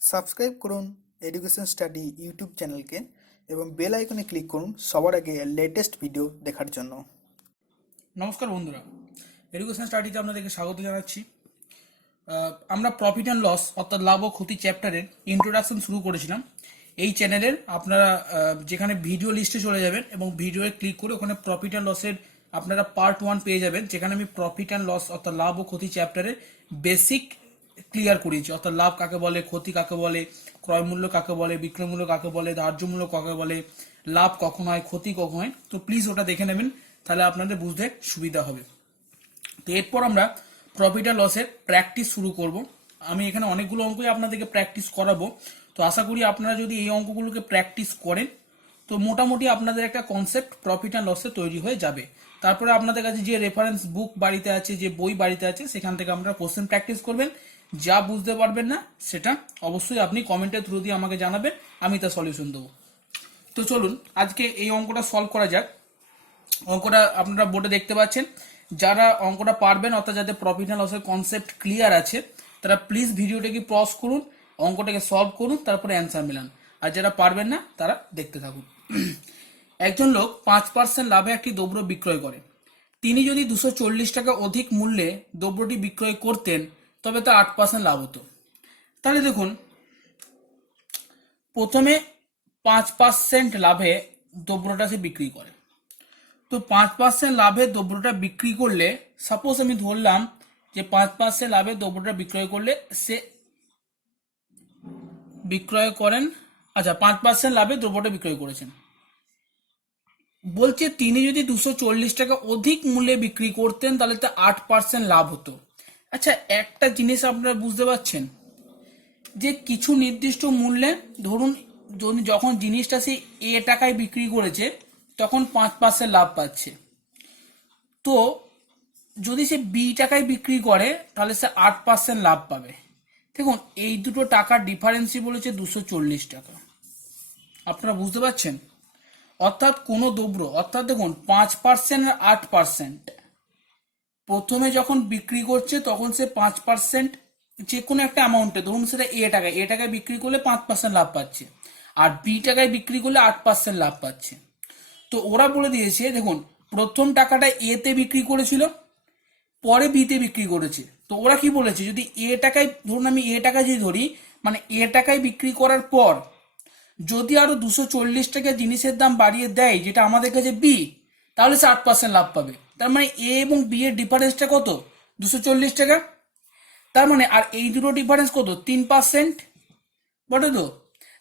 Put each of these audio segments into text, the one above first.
Subscribe করুন education study YouTube চ্যানেলকে এবং বেল আইকনে ক্লিক করুন সবার আগে লেটেস্ট ভিডিও দেখার জন্য। নমস্কার বন্ধুরা, এডুকেশন স্টাডিতে আপনাদেরকে স্বাগত জানাচ্ছি। আমরা প্রফিট অ্যান্ড লস অর্থাৎ লাভ ও ক্ষতি চ্যাপ্টারের ইন্ট্রোডাকশন শুরু করেছিলাম। এই চ্যানেলের আপনারা যেখানে ভিডিও লিস্টে চলে যাবেন এবং ভিডিওয়ে ক্লিক করে ওখানে প্রফিট অ্যান্ড লসের আপনারা পার্ট 1 পেয়ে যাবেন, যেখানে আমি প্রফিট অ্যান্ড লস অর্থাৎ লাভ ও ক্ষতি চ্যাপ্টারের বেসিক ক্লিয়ার করিয়েছি। অর্থাৎ লাভ কাকে বলে, ক্ষতি কাকে বলে, ক্রয় মূল্য কাকে বলে, বিক্রয় মূল্য কাকে বলে, ধার্য মূল্য কাকে বলে, লাভ কখন হয়, ক্ষতি কখন হয়। তো প্লিজ ওটা দেখে নেবেন, তাহলে আপনাদের বুঝতে সুবিধা হবে। তো এরপর আমরা প্রফিট আর লসের প্র্যাকটিস শুরু করব। আমি এখানে অনেকগুলো অঙ্কই আপনাদেরকে প্র্যাকটিস করাবো। তো আশা করি আপনারা যদি এই অঙ্কগুলোকে প্র্যাকটিস করেন তো মোটামুটি আপনাদের একটা কনসেপ্ট প্রফিট অ্যান্ড লসে তৈরি হয়ে যাবে। তারপরে আপনাদের কাছে যে রেফারেন্স বুক বাড়িতে আছে, যে বই বাড়িতে আছে, সেখান থেকে আপনারা কোশ্চেন প্র্যাকটিস করবেন। যা বুঝতে পারবেন না সেটা অবশ্যই আপনি কমেন্টের থ্রু দিয়ে আমাকে জানাবেন, আমি তার সলিউশন দেবো। তো চলুন আজকে এই অঙ্কটা সলভ করা যাক। অঙ্কটা আপনারা বোর্ডে দেখতে পাচ্ছেন। যারা অঙ্কটা পারবেন অর্থাৎ যাদের প্রফিট অ্যান্ড লসের কনসেপ্ট ক্লিয়ার আছে তারা প্লিজ ভিডিওটাকে পজ করুন, অঙ্কটাকে সলভ করুন, তারপরে অ্যান্সার মেলান। আর যারা পারবেন না তারা দেখতে থাকুন। একজন লোক 5% লাভে একটি দ্রব্য বিক্রয় করে। তিনি যদি 240 টাকা অধিক মূল্যে দ্রব্যটি বিক্রয় করতেন তবে তার 8% লাভ হতো। তাহলে দেখুন, প্রথমে 5% লাভে দ্রব্যটা সে বিক্রি করে। তো 5% লাভে দ্রব্যটা বিক্রি করলে, সাপোজ আমি ধরলাম যে 5% লাভে দ্রব্যটা বিক্রয় করলে সে বিক্রয় করেন, আচ্ছা 5% লাভে দ্রব্যটা বিক্রয় করেছেন। বলছে তিনি যদি 240 টাকা অধিক মূল্যে বিক্রি করতেন তাহলে তো 8% লাভ হতো। আচ্ছা, একটা জিনিস আপনারা বুঝতে পারছেন যে কিছু নির্দিষ্ট মূল্যে, ধরুন যখন জিনিসটা সে এ টাকায় বিক্রি করেছে তখন 5% লাভ পাচ্ছে। তো যদি সে বি টাকায় বিক্রি করে তাহলে সে 8% লাভ পাবে। দেখুন, এই দুটো টাকার ডিফারেন্সই বলেছে 240 টাকা। আপনারা বুঝতে পারছেন? অর্থাৎ কোনো দ্রব্য, অর্থাৎ দেখুন 5% আর 8%, প্রথমে যখন বিক্রি করছে তখন সে 5% যে কোনো একটা অ্যামাউন্টে, ধরুন সেটা এ টাকায় বিক্রি করলে 5% লাভ পাচ্ছে, আর বি টাকায় বিক্রি করলে 8% লাভ পাচ্ছে। তো ওরা বলে দিয়েছে, দেখুন প্রথম টাকাটা এ তে বিক্রি করেছিল, পরে বিতে বিক্রি করেছে। তো ওরা কি বলেছে, যদি এ টাকায়, ধরুন আমি এ টাকা যদি ধরি, মানে এ টাকায় বিক্রি করার পর যদি আরো 240 টাকা জিনিসের দাম বাড়িয়ে দেয়, যেটা আমাদের কাছে বি, তাহলে সে 8% লাভ পাবে। তার মানে এ এবং বি এর ডিফারেন্সটা কত? 240 টাকা। তার মানে আর এই দুটো ডিফারেন্স কত? 3%, বটে তো?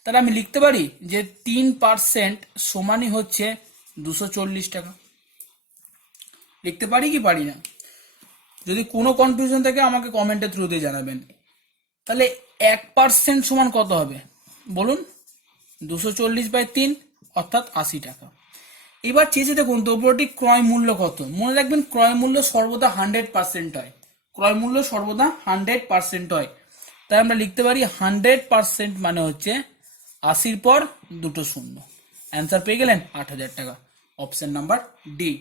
তাহলে আমি লিখতে পারি যে 3% সমানই হচ্ছে 240 টাকা। লিখতে পারি কি পারি না? যদি কোনো কনফিউশন থাকে আমাকে কমেন্টের থ্রু দিয়ে জানাবেন। তাহলে 1% সমান কত হবে বলুন? 240/3 অর্থাৎ 80 টাকা। এবার চেয়েছে দেখুন দ্রব্যটি ক্রয় মূল্য কত। মনে রাখবেন, ক্রয় মূল্য সর্বদা 100% হয়। ক্রয় মূল্য সর্বদা 100% হয়। তাই আমরা লিখতে পারি 100% মানে হচ্ছে 80 পর দুটো শূন্য। অ্যান্সার পেয়ে গেলেন 8,000 টাকা। Option number D.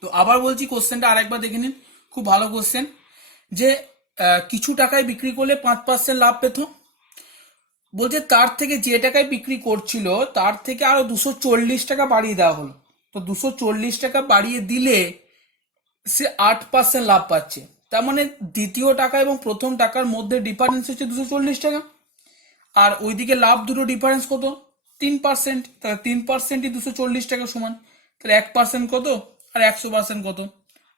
তো আবার বলছি, কোশ্চেনটা আরেকবার দেখে নিন, খুব ভালো কোশ্চেন। যে কিছু টাকায় বিক্রি করলে 5% লাভ পেত। বলছে তার থেকে যে টাকায় বিক্রি করছিল তার থেকে আরো 240 টাকা বাড়িয়ে দেওয়া হলো। তো 240 টাকা বাড়িয়ে দিলে সে 8% লাভ পাচ্ছে। তার মানে দ্বিতীয় টাকা এবং প্রথম টাকার মধ্যে ডিফারেন্স হচ্ছে 240 টাকা। আর ওইদিকে লাভ দুটো ডিফারেন্স কত? 3%। তাহলে 3%ই 240 টাকা সমান। তাহলে 1% কত আর 100% কত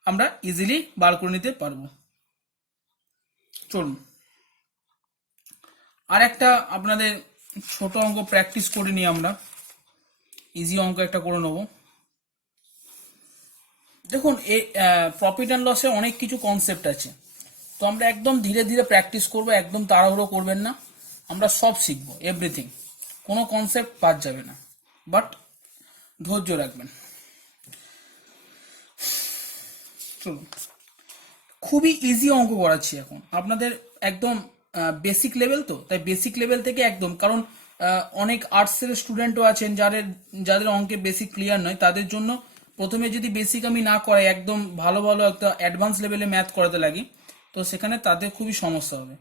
আমরা ইজিলি বার করে নিতে পারবো। চলুন আর একটা আপনাদের ছোট অঙ্ক প্র্যাকটিস করে নিই আমরা। ইজি অঙ্ক একটা করে নেব। দেখুন, এই প্রফিট অ্যান্ড লসে অনেক কিছু কনসেপ্ট আছে। তো আমরা একদম ধীরে ধীরে প্র্যাকটিস করব, একদম তাড়াহুড়ো করবেন না। আমরা সব শিখবো, এভরিথিং, কোনো কনসেপ্ট বাদ যাবে না, বাট ধৈর্য রাখবেন। চলুন, খুবই ইজি অঙ্ক করাচ্ছি এখন আপনাদের, একদম বেসিক লেভেল। তো তাই বেসিক লেভেল থেকে একদম, কারণ অনেক আর্টসের স্টুডেন্টও আছেন যাদের যাদের অঙ্কে বেসিক ক্লিয়ার নয়, তাদের জন্য প্রথমে যদি বেসিক আমি না করাই, একদম ভালো ভালো একটা অ্যাডভান্স লেভেলে ম্যাথ করাতে লাগি, তো সেখানে তাদের খুবই সমস্যা হবে।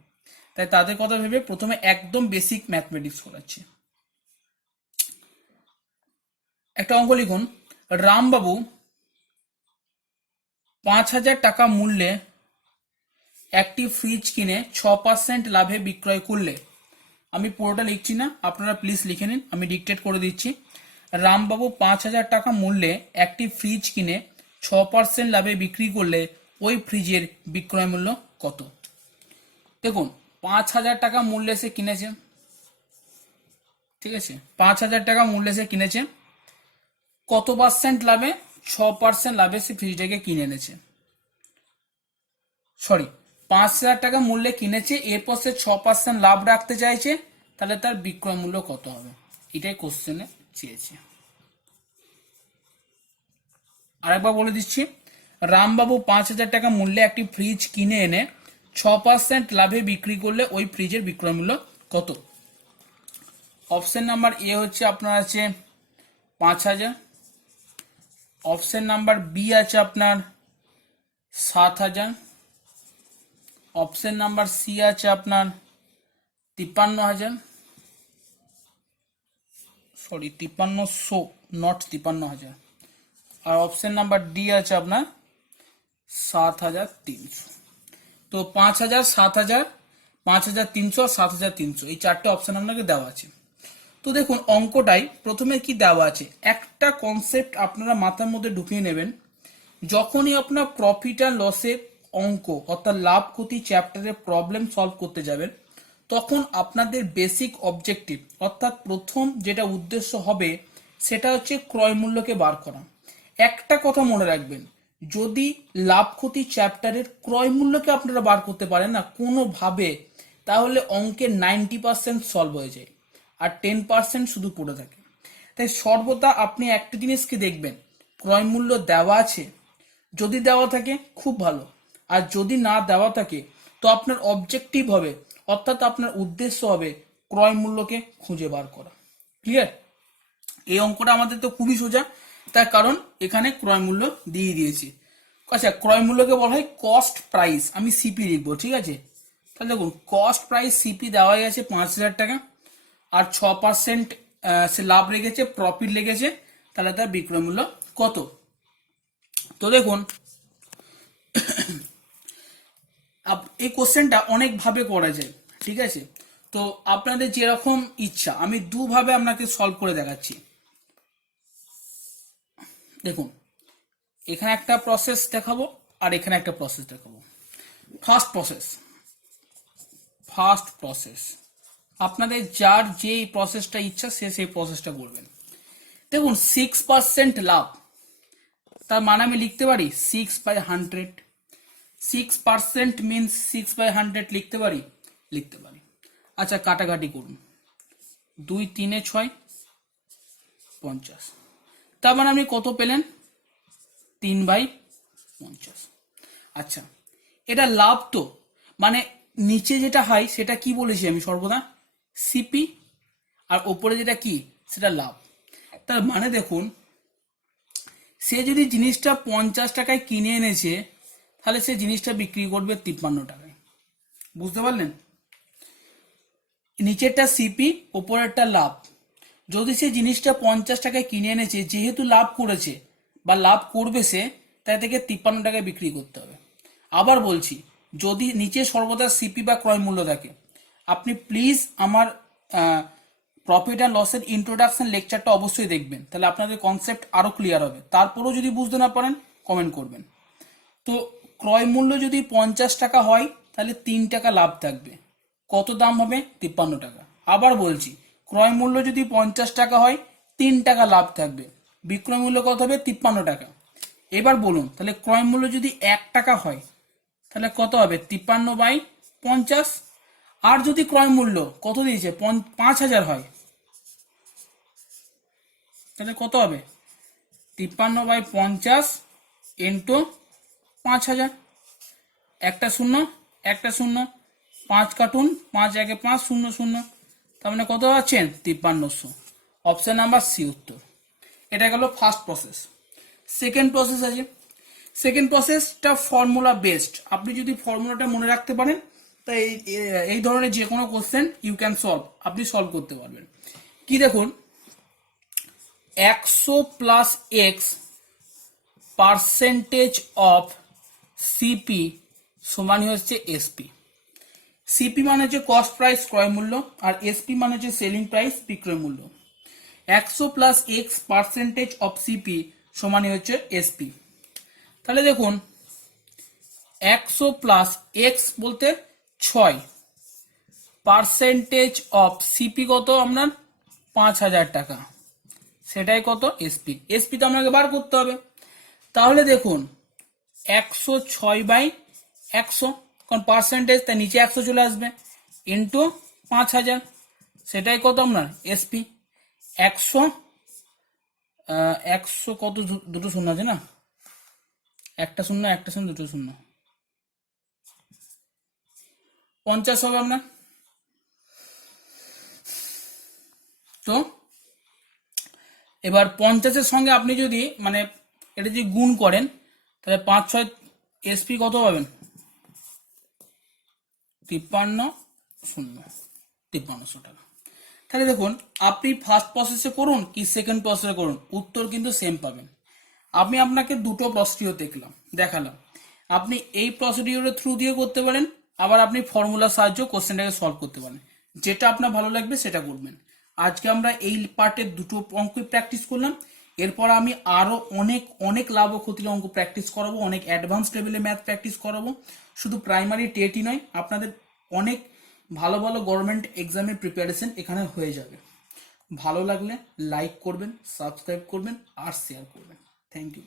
তাই তাদের কথা ভেবে প্রথমে একদম বেসিক ম্যাথমেটিক্স করাচ্ছি। একটা অঙ্ক লিখুন, রামবাবু 5,000 টাকা মূল্যে একটি ফ্রিজ কিনে 6% লাভে বিক্রয় করলে, আমি পুরোটা লিখছি না, আপনারা প্লিজ লিখে নিন, আমি ডিকটেট করে দিচ্ছি। রামবাবু 5,000 টাকা মূল্যে একটি ফ্রিজ কিনে 6% লাভে বিক্রি করলে ওই ফ্রিজের বিক্রয় মূল্য কত? দেখুন 5,000 টাকা মূল্যে সে কিনেছে, ঠিক আছে, 5,000 টাকা মূল্যে সে কিনেছে, কত পার্সেন্ট লাভে? 6% লাভে সে ফ্রিজটাকে কিনে এনেছে। সরি, 5,000 টাকা মূল্যে কিনেছে, এরপর সে 6% লাভ রাখতে চাইছে, তাহলে তার বিক্রয় মূল্য কত হবে? এটাই কোশ্চেনে চেয়েছে। আরেকবার বলে দিচ্ছি, রামবাবু 5,000 টাকা মূল্যে একটি ফ্রিজ কিনে এনে 6% লাভে বিক্রি করলে ওই ফ্রিজের বিক্রয় মূল্য কত? অপশন নাম্বার এ হচ্ছে আপনার আছে 5,000, অপশন নাম্বার বি আছে আপনার 7,000, অপশন নাম্বার সি আছে আপনার 53,000, সরি 5300 নট 53,000, আর অপশন নাম্বার ডি আছে আপনার 7,300। তো 5,000, 7,000, 5,300 আর 7,300 এই চারটে অপশন আপনাকে দেওয়া আছে। তো দেখুন অঙ্কটাই প্রথমে কি দেওয়া আছে, একটা কনসেপ্ট আপনারা মাথার মধ্যে ঢুকিয়ে নেবেন। যখনই আপনার প্রফিট আর লসের অঙ্ক অর্থাৎ লাভ ক্ষতি চ্যাপ্টারে প্রবলেম সলভ করতে যাবেন, তখন আপনাদের বেসিক অবজেক্টিভ অর্থাৎ প্রথম যেটা উদ্দেশ্য হবে সেটা হচ্ছে ক্রয় মূল্যকে বার করা। একটা কথা মনে রাখবেন, যদি লাভ ক্ষতি চ্যাপ্টারের ক্রয় মূল্যকে আপনারা বার করতে পারেন না কোনোভাবে, তাহলে অঙ্কের 90% সলভ হয়ে যায় আর 10% শুধু পড়ে থাকে। তাই সর্বদা আপনি একটা জিনিসকে দেখবেন, ক্রয় মূল্য দেওয়া আছে, যদি দেওয়া থাকে খুব ভালো, আর যদি না দেওয়া থাকে তো আপনার অবজেক্টিভ হবে অর্থাৎ আপনার উদ্দেশ্য হবে ক্রয় মূল্যকে খুঁজে বার করা। ক্লিয়ার? এই অঙ্কটা আমাদের তো খুবই সোজা, তার কারণ এখানে ক্রয় মূল্য দিয়ে দিয়েছি। আচ্ছা, ক্রয় মূল্যকে বলা হয় কস্ট প্রাইস, আমি সিপি লিখবো, ঠিক আছে? তাহলে দেখুন কস্ট প্রাইস সিপি দেওয়াই আছে 5,000 টাকা, আর 6% সে লাভ রেখেছে, প্রফিট লেগেছে, তাহলে তার বিক্রয় মূল্য কত? তো দেখুন এই কোশ্চেনটা অনেক ভাবে করা যায়, ঠিক আছে? তো আপনাদের যেরকম ইচ্ছা, আমি দুভাবে আপনাকে সলভ করে দেখাচ্ছি। দেখুন এখানে একটা প্রসেস দেখাবো আর এখানে একটা প্রসেস দেখাবো। ফার্স্ট প্রসেস আপনাদের যার যেই প্রসেসটা ইচ্ছা সে সেই প্রসেসটা করবেন। দেখুন 6% লাভ, তার মানে আমি লিখতে পারি 6/100, 6% মিনস 6/100 লিখতে পারি, লিখতে পারি। আচ্ছা কাটাকাটি করুন, 2 3 6 50, তার মানে আপনি কত পেলেন? 3/50। আচ্ছা এটা লাভ, তো মানে নিচে যেটা হয় সেটা কি বলেছি আমি সর্বদা? সিপি, আর ওপরে যেটা কি সেটা লাভ। তার মানে দেখুন সে যদি জিনিসটা 50 টাকায় কিনে এনেছে, তাহলে সে জিনিসটা বিক্রি করবে 53 টাকায়। বুঝতে পারলেন? নিচেরটা সিপি, ওপরেরটা লাভ। যদি সে জিনিসটা 50 টাকায় কিনে এনেছে, যেহেতু লাভ করেছে বা লাভ করবে সে, তাই থেকে 53 টাকায় বিক্রি করতে হবে। আবার বলছি, যদি নিচে সর্বদা সিপি বা ক্রয় মূল্য থাকে, আপনি প্লিজ আমার প্রফিট অ্যান্ড লসের ইন্ট্রোডাকশন লেকচারটা অবশ্যই দেখবেন, তাহলে আপনাদের কনসেপ্ট আরো ক্লিয়ার হবে। তারপরেও যদি বুঝতে না পারেন কমেন্ট করবেন। তো ক্রয় মূল্য যদি 50 টাকা হয় তাহলে 3 টাকা লাভ থাকবে, কত দাম হবে? 53 টাকা। আবার বলছি, ক্রয় মূল্য যদি 50 টাকা হয় 3 টাকা লাভ থাকবে, বিক্রয় মূল্য কত হবে? 53 টাকা। এবার বলুন তাহলে ক্রয় মূল্য যদি 1 টাকা হয় তাহলে কত হবে? 53/50। আর যদি ক্রয় মূল্য কত দিয়েছে 5,000 হয় তাহলে কত হবে? 53/50 ইন্টু 5,000, একটা শূন্য একটা শূন্য, 5 কাটুন, 5 একে 5, 0 0, তার মানে কত পাচ্ছেন? 5300। অপশন নাম্বার সি উত্তর। এটা গেল ফার্স্ট প্রসেস। সেকেন্ড প্রসেস আছে, সেকেন্ড প্রসেসটা ফর্মুলা বেসড। আপনি যদি ফর্মুলাটা মনে রাখতে পারেন তাই এই ধরনের যে কোনো কোশ্চেন ইউ ক্যান সলভ, আপনি সলভ করতে পারবেন। কি দেখুন, 100 plus X percentage of CP সমান হচ্ছে এসপি। সিপি মানে হচ্ছে কস্ট প্রাইস ক্রয় মূল্য, আর এসপি মানে হচ্ছে সেলিং প্রাইস বিক্রয় মূল্য। 100 plus X percentage of CP সমানই হচ্ছে এসপি। তাহলে দেখুন 100 প্লাস এক্স বলতে 6, পার্সেন্টেজ অফ সিপি কত আপনার 5000 টাকা, সেটাই কত এসপি। এসপি তো আপনাকে বার করতে হবে। তাহলে দেখুন 106/100, কারণ পার্সেন্টেজ তাই নিচে 100 চলে আসবে, ইন্টু 5000, সেটাই কত আপনার এসপি। 100 কত, দুটো শূন্য আছে না, একটা শূন্য দুটো শূন্য, 50 হবে আপনার। তো এবার 50-এর সঙ্গে আপনি যদি মানে এটা যদি গুণ করেন, তাহলে 5-6 এসপি কত পাবেন, 5300 টাকা। তাহলে দেখুন আপনি ফার্স্ট প্রসেসে করুন কি সেকেন্ড প্রসেসে করুন, উত্তর কিন্তু সেম পাবেন। আমি আপনাকে দুটো প্রসিডিওর দেখালাম। আপনি এই প্রসিডিওরের থ্রু দিয়ে করতে পারেন, আবার আপনি ফর্মুলার সাহায্য কোশ্চেনটাকে সলভ করতে পারেন, যেটা আপনার ভালো লাগবে সেটা করবেন। আজকে আমরা এই পার্টের দুটো অঙ্ক প্র্যাকটিস করলাম। এরপর আমি আরো অনেক অনেক লাভ ও ক্ষতির অঙ্ক প্র্যাকটিস করাবো, অনেক অ্যাডভান্স লেভেলে ম্যাথ প্র্যাকটিস করাবো। শুধু প্রাইমারি টেটই নয়, আপনাদের অনেক ভালো ভালো গভর্নমেন্ট এক্সামের প্রিপারেশন এখানে হয়ে যাবে। ভালো লাগলে লাইক করবেন, সাবস্ক্রাইব করবেন আর শেয়ার করবেন। Thank you.